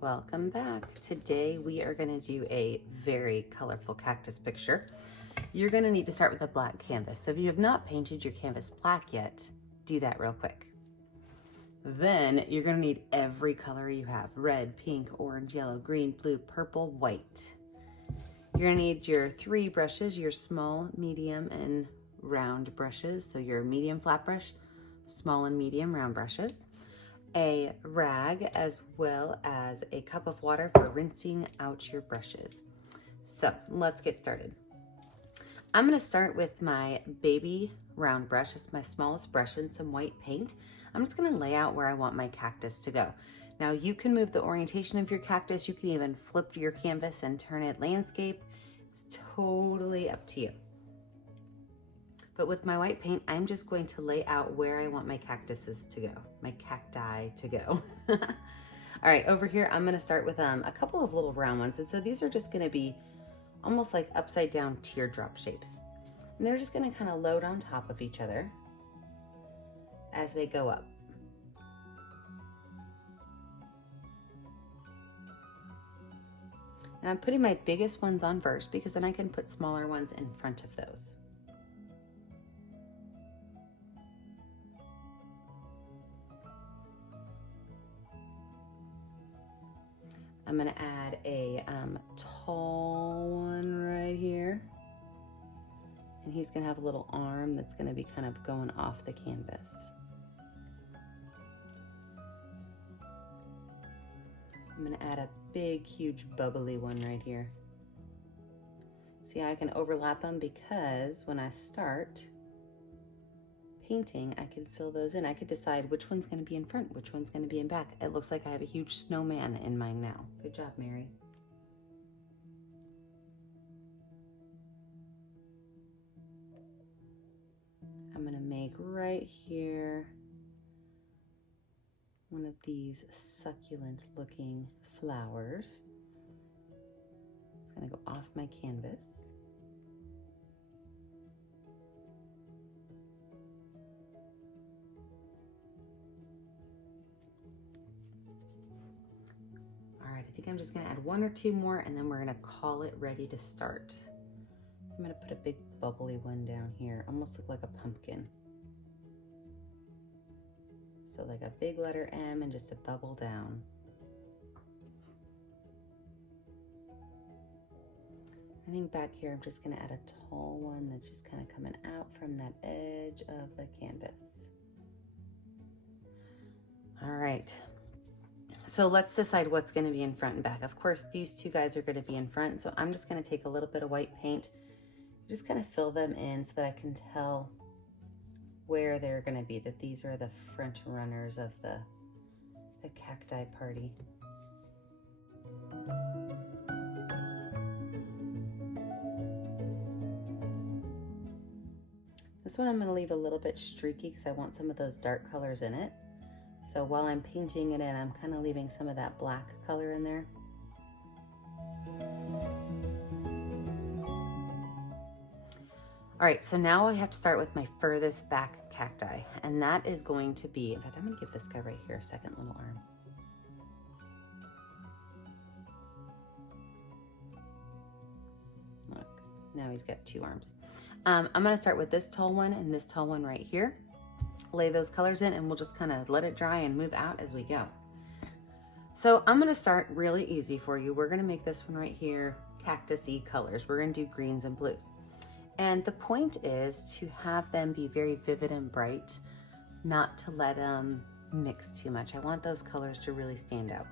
Welcome back. Today we are going to do a very colorful cactus picture. You're going to need to start with a black canvas. So if you have not painted your canvas black yet, do that real quick. Then you're going to need every color you have: red, pink, orange, yellow, green, blue, purple, white. You're going to need your 3 brushes, your small, medium, and round brushes. So your medium flat brush, small and medium round brushes, a rag, as well as a cup of water for rinsing out your brushes. So let's get started. I'm going to start with my baby round brush. It's my smallest brush and some white paint. I'm just going to lay out where I want my cactus to go. Now you can move the orientation of your cactus. You can even flip your canvas and turn it landscape. It's totally up to you. But with my white paint, I'm just going to lay out where I want my cactuses to go, my cacti to go. All right, over here, I'm gonna start with a couple of little round ones. And so these are just gonna be almost like upside down teardrop shapes. And they're just gonna kind of load on top of each other as they go up. And I'm putting my biggest ones on first because then I can put smaller ones in front of those. I'm gonna add a tall one right here. And he's gonna have a little arm that's gonna be kind of going off the canvas. I'm gonna add a big, huge, bubbly one right here. See how I can overlap them? Because when I start painting, I can fill those in. I could decide which one's gonna be in front, which one's gonna be in back. It looks like I have a huge snowman in mine now. Good job, Mary. I'm gonna make right here one of these succulent looking flowers. It's gonna go off my canvas. All right, I think I'm just gonna add 1 or 2 more and then we're gonna call it ready to start. I'm gonna put a big bubbly one down here, almost look like a pumpkin. So like a big letter M and just a bubble down. I think back here, I'm just gonna add a tall one that's just kind of coming out from that edge of the canvas. All right, so let's decide what's gonna be in front and back. Of course, these 2 guys are gonna be in front, so I'm just gonna take a little bit of white paint, just kind of fill them in so that I can tell where they're gonna be, that these are the front runners of the cacti party. This one I'm gonna leave a little bit streaky because I want some of those dark colors in it. So while I'm painting it in, I'm kind of leaving some of that black color in there. All right, so now I have to start with my furthest back cacti, and that is going to be, in fact, I'm gonna give this guy right here a second little arm. Look, now he's got 2 arms. I'm gonna start with this tall one and this tall one right here. Lay those colors in and we'll just kind of let it dry and move out as we go. So I'm gonna start really easy for you. We're gonna make this one right here cactus-y colors. We're gonna do greens and blues. And the point is to have them be very vivid and bright, not to let them mix too much. I want those colors to really stand out.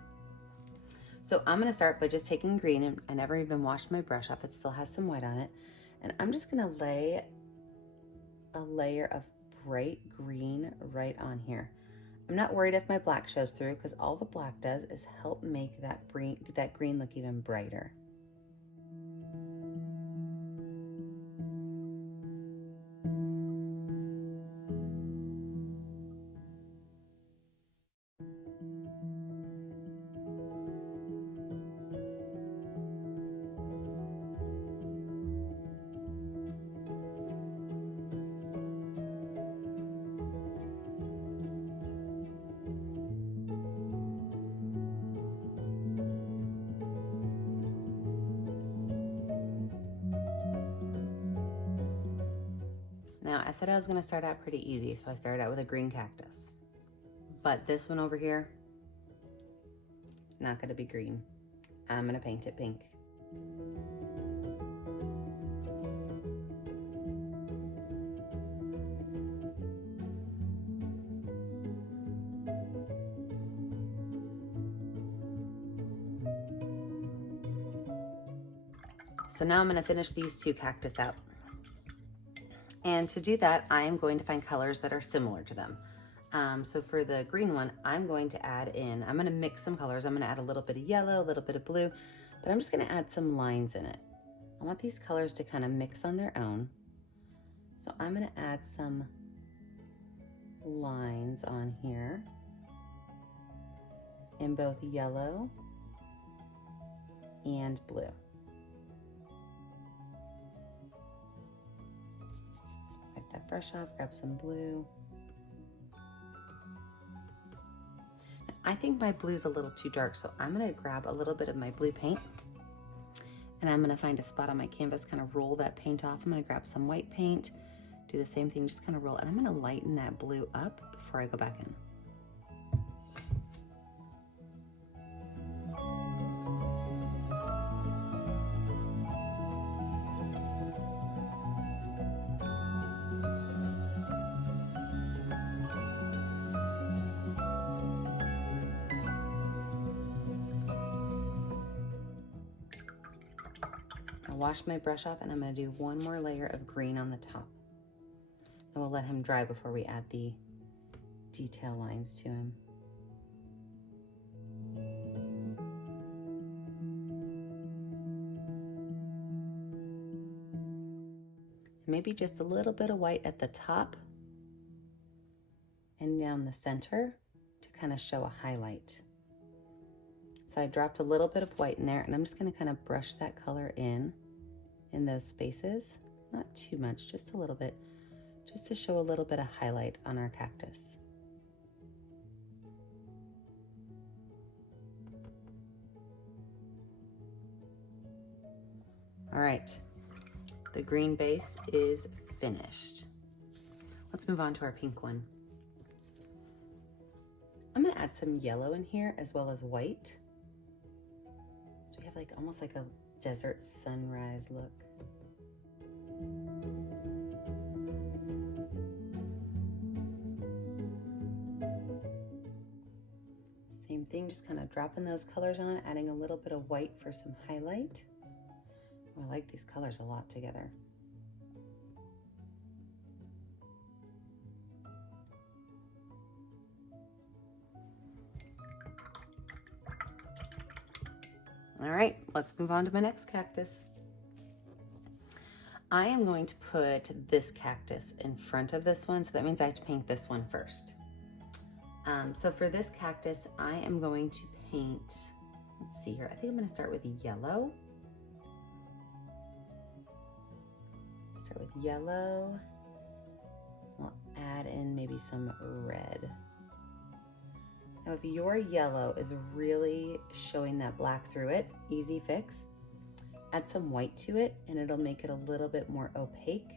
So I'm gonna start by just taking green, and I never even washed my brush off. It still has some white on it. And I'm just gonna lay a layer of bright green right on here. I'm not worried if my black shows through because all the black does is help make that green look even brighter. Now, I said I was gonna start out pretty easy, so I started out with a green cactus. But this one over here, not gonna be green. I'm gonna paint it pink. So now I'm gonna finish these two cactus out. And to do that, I am going to find colors that are similar to them. So for the green one, I'm going to add in, I'm gonna mix some colors. I'm gonna add a little bit of yellow, a little bit of blue, but I'm just gonna add some lines in it. I want these colors to kind of mix on their own. So I'm gonna add some lines on here in both yellow and blue. Wipe that brush off, grab some blue. I think my blue's a little too dark, so I'm gonna grab a little bit of my blue paint and I'm gonna find a spot on my canvas, kind of roll that paint off. I'm gonna grab some white paint, do the same thing, just kind of roll, and I'm gonna lighten that blue up before I go back in. Wash my brush off and I'm going to do one more layer of green on the top. And we'll let him dry before we add the detail lines to him. Maybe just a little bit of white at the top and down the center to kind of show a highlight. So I dropped a little bit of white in there and I'm just going to kind of brush that color in those spaces. Not too much, just a little bit, just to show a little bit of highlight on our cactus. All right, the green base is finished. Let's move on to our pink one. I'm gonna add some yellow in here as well as white. So we have like almost like a desert sunrise look. Same thing, just kind of dropping those colors on, adding a little bit of white for some highlight. Oh, I like these colors a lot together. All right, let's move on to my next cactus. I am going to put this cactus in front of this one, so that means I have to paint this one first. So for this cactus, I am going to paint, let's see here, I think I'm gonna start with yellow. Start with yellow. I'll add in maybe some red. Now if your yellow is really showing that black through it, easy fix. Add some white to it and it'll make it a little bit more opaque.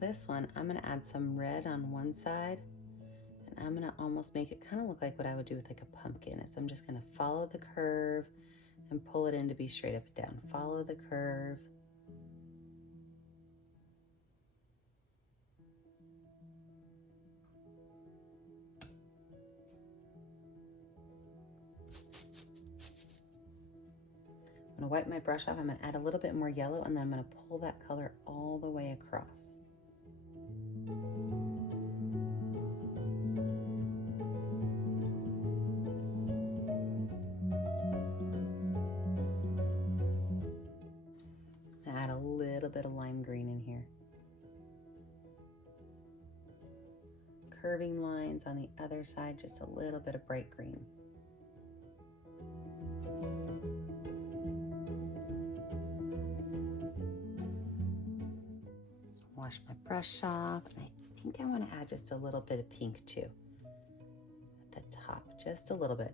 This one, I'm gonna add some red on one side and I'm gonna almost make it kind of look like what I would do with like a pumpkin. So I'm just gonna follow the curve and pull it in to be straight up and down. Follow the curve. I'm gonna wipe my brush off. I'm gonna add a little bit more yellow and then I'm gonna pull that color all the way across. curving lines on the other side, just a little bit of bright green. Wash my brush off, and I think I want to add just a little bit of pink too at the top, just a little bit.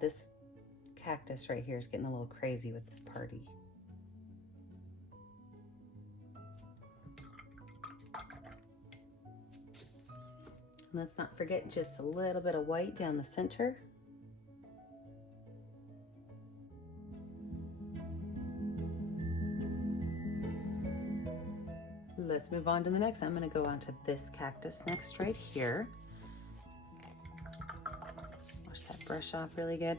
This cactus right here is getting a little crazy with this party. Let's not forget just a little bit of white down the center. Let's move on to the next. I'm going to go on to this cactus next right here. Wash that brush off really good.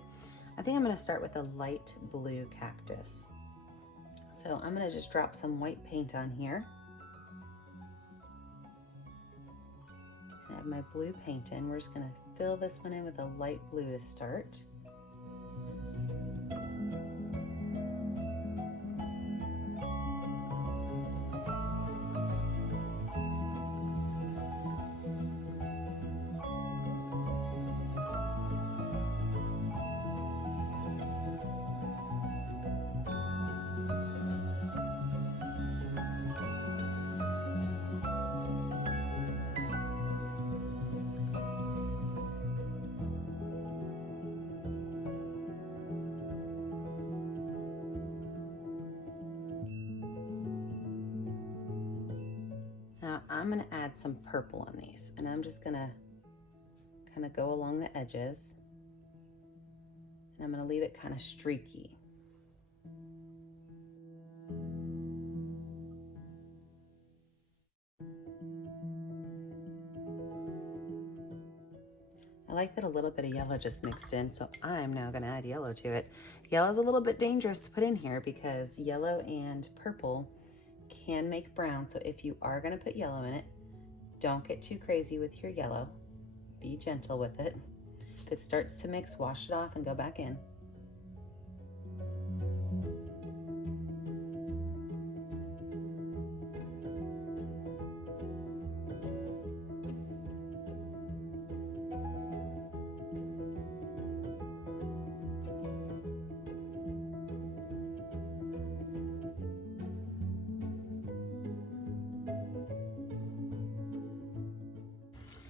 I think I'm going to start with a light blue cactus. So I'm going to just drop some white paint on here. Add my blue paint in. We're just going to fill this one in with a light blue to start. Now I'm going to add some purple on these, and I'm just going to kind of go along the edges, and I'm going to leave it kind of streaky. I like that a little bit of yellow just mixed in, so I'm now going to add yellow to it. Yellow is a little bit dangerous to put in here because yellow and purple can make brown. So if you are going to put yellow in it, don't get too crazy with your yellow. Be gentle with it. If it starts to mix, wash it off and go back in.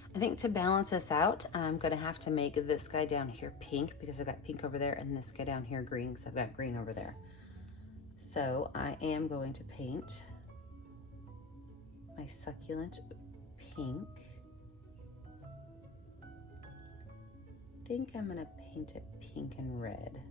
I think to balance this out, I'm going to have to make this guy down here pink because I've got pink over there, and this guy down here green because I've got green over there. So I am going to paint my succulent pink. I think I'm going to paint it pink and red.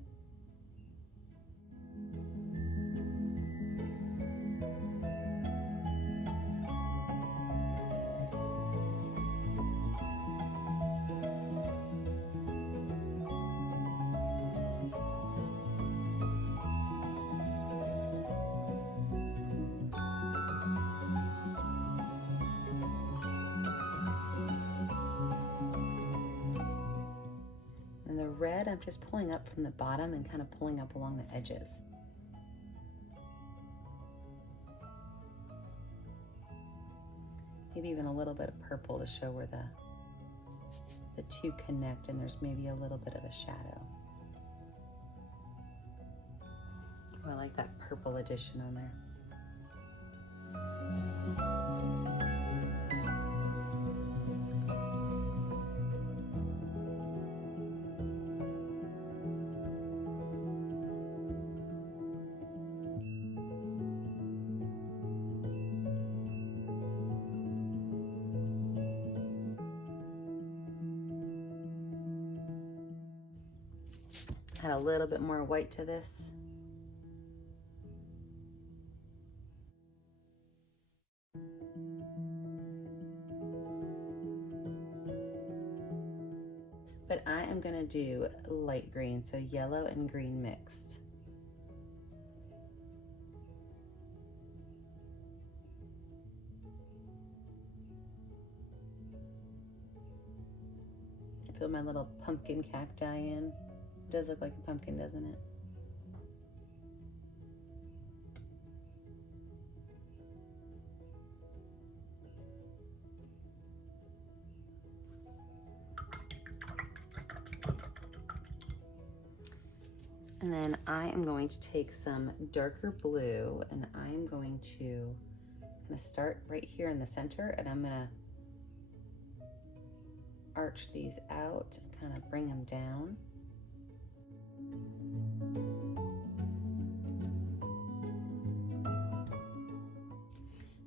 And the red, I'm just pulling up from the bottom and kind of pulling up along the edges. Maybe even a little bit of purple to show where the two connect, and there's maybe a little bit of a shadow. Oh, I like that purple addition on there. Add a little bit more white to this. But I am going to do light green, so yellow and green mixed. Fill my little pumpkin cacti in. It does look like a pumpkin, doesn't it? And then I am going to take some darker blue and I'm going to kind of start right here in the center, and I'm gonna arch these out and kind of bring them down.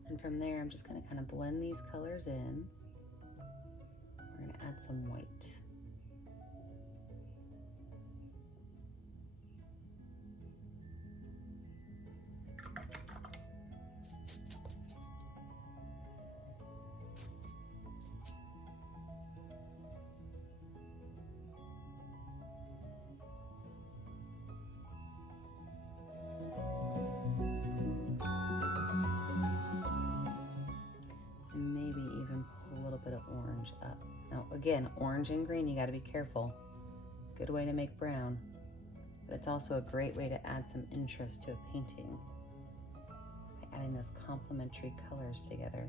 And from there, I'm just gonna kind of blend these colors in. We're gonna add some white. Maybe even put a little bit of orange up. Now again, orange and green, you gotta be careful. Good way to make brown, but it's also a great way to add some interest to a painting by adding those complementary colors together.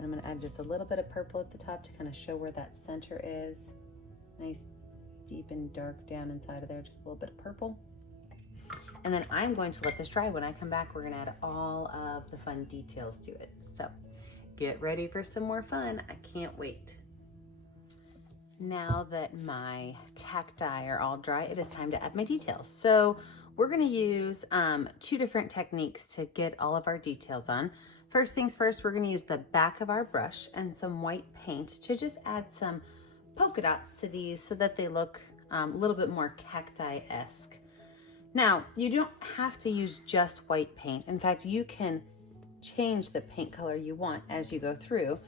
I'm going to add just a little bit of purple at the top to kind of show where that center is. Nice deep and dark down inside of there, just a little bit of purple. And then I'm going to let this dry. When I come back, we're going to add all of the fun details to it. So get ready for some more fun. I can't wait. Now that my cacti are all dry, it is time to add my details. So we're going to use 2 different techniques to get all of our details on. First things first, we're going to use the back of our brush and some white paint to just add some polka dots to these so that they look a little bit more cacti-esque. Now, you don't have to use just white paint. In fact, you can change the paint color you want as you go through,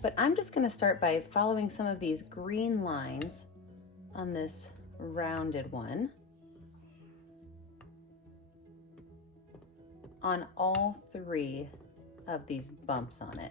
but I'm just going to start by following some of these green lines on this rounded one on all 3 of these bumps on it.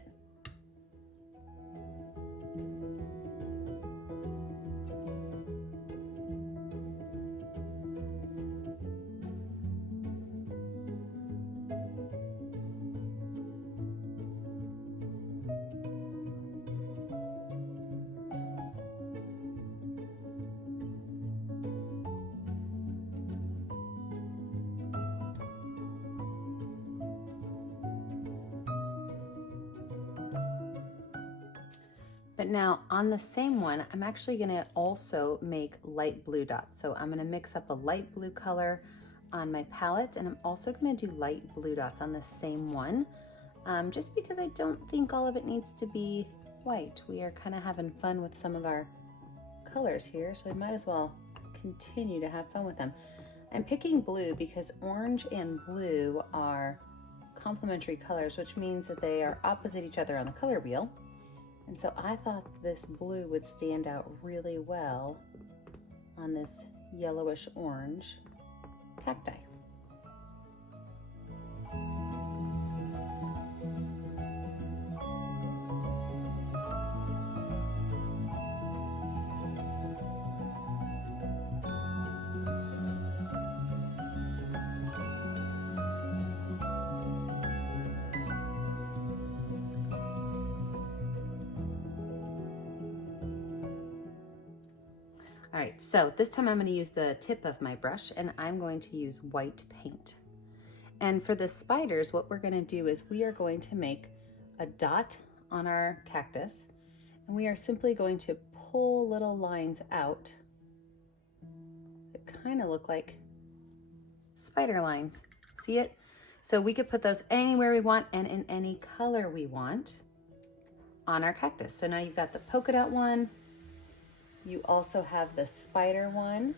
But now on the same one, I'm actually gonna also make light blue dots. So I'm gonna mix up a light blue color on my palette, and I'm also gonna do light blue dots on the same one, just because I don't think all of it needs to be white. We are kind of having fun with some of our colors here, so we might as well continue to have fun with them. I'm picking blue because orange and blue are complementary colors, which means that they are opposite each other on the color wheel. And so I thought this blue would stand out really well on this yellowish orange cacti. All right, so this time I'm going to use the tip of my brush and I'm going to use white paint. And for the spiders, what we're going to do is we are going to make a dot on our cactus, and we are simply going to pull little lines out that kind of look like spider lines. See it? So we could put those anywhere we want and in any color we want on our cactus. So now you've got the polka dot one. You also have the spider one.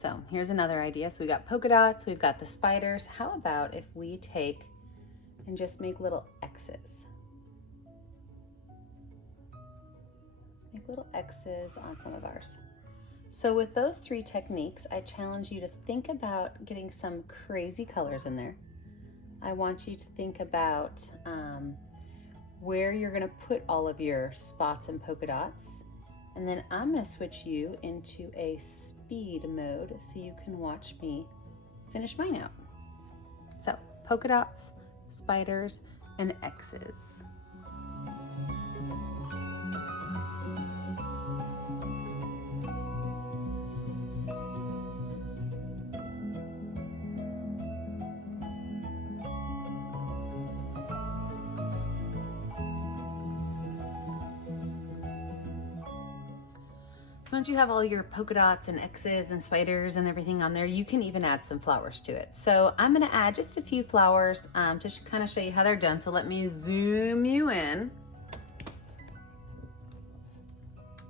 So here's another idea. So we got polka dots, we've got the spiders. How about if we take and just make little X's? Make little X's on some of ours. So with those 3 techniques, I challenge you to think about getting some crazy colors in there. I want you to think about where you're gonna put all of your spots and polka dots. And then I'm gonna switch you into a speed mode so you can watch me finish mine out. So polka dots, spiders, and X's. So once you have all your polka dots and X's and spiders and everything on there, you can even add some flowers to it. So I'm gonna add just a few flowers to kind of show you how they're done. So let me zoom you in.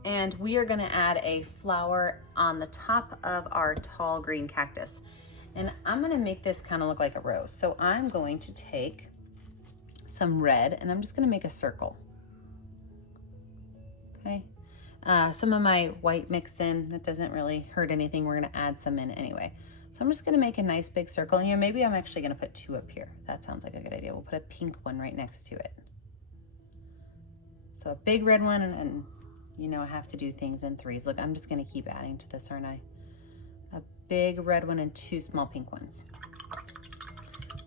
And we are gonna add a flower on the top of our tall green cactus. And I'm gonna make this kind of look like a rose. So I'm going to take some red and I'm just gonna make a circle, okay? Some of my white mixed in, that doesn't really hurt anything. We're gonna add some in anyway. So I'm just gonna make a nice big circle. And maybe I'm actually gonna put 2 up here. That sounds like a good idea. We'll put a pink one right next to it. So a big red one, and I have to do things in 3s. Look, I'm just gonna keep adding to this, aren't I? A big red one and 2 small pink ones.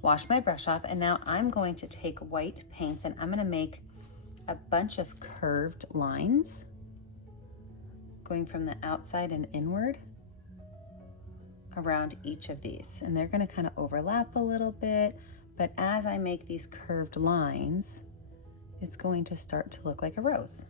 Wash my brush off, and now I'm going to take white paint and I'm gonna make a bunch of curved lines going from the outside and inward around each of these. And they're gonna kind of overlap a little bit, but as I make these curved lines, it's going to start to look like a rose.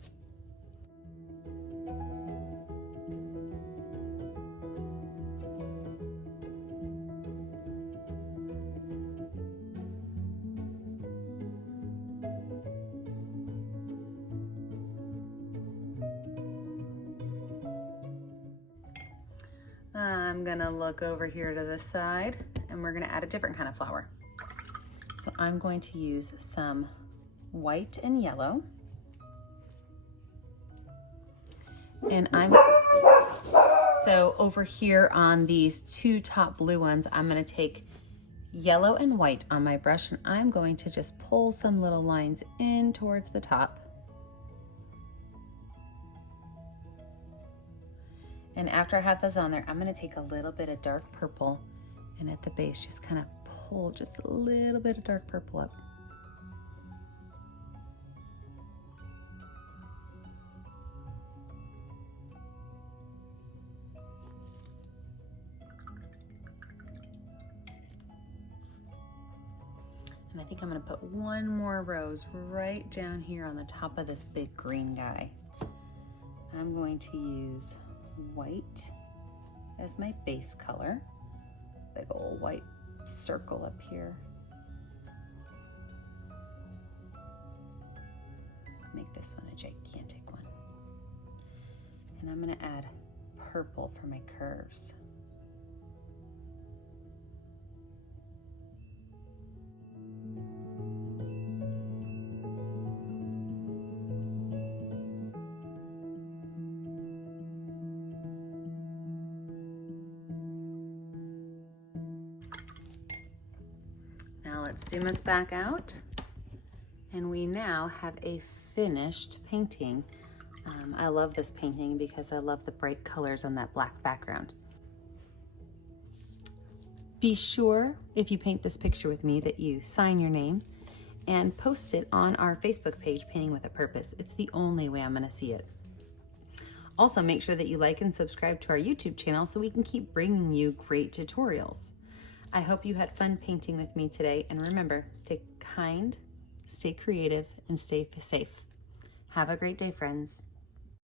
I'm gonna look over here to this side and we're gonna add a different kind of flower. So I'm going to use some white and yellow. And so over here on these 2 top blue ones, I'm gonna take yellow and white on my brush and I'm going to just pull some little lines in towards the top. And after I have those on there, I'm gonna take a little bit of dark purple and at the base just kind of pull just a little bit of dark purple up. And I think I'm gonna put 1 more rose right down here on the top of this big green guy. I'm going to use white as my base color. Big old white circle up here. Make this one a gigantic one. And I'm gonna add purple for my curves. Now let's zoom us back out. And we now have a finished painting. I love this painting because I love the bright colors on that black background. Be sure, if you paint this picture with me, that you sign your name and post it on our Facebook page, Painting with a Purpose. It's the only way I'm gonna see it. Also, make sure that you like and subscribe to our YouTube channel so we can keep bringing you great tutorials. I hope you had fun painting with me today, and remember, stay kind, stay creative, and stay safe. Have a great day, friends.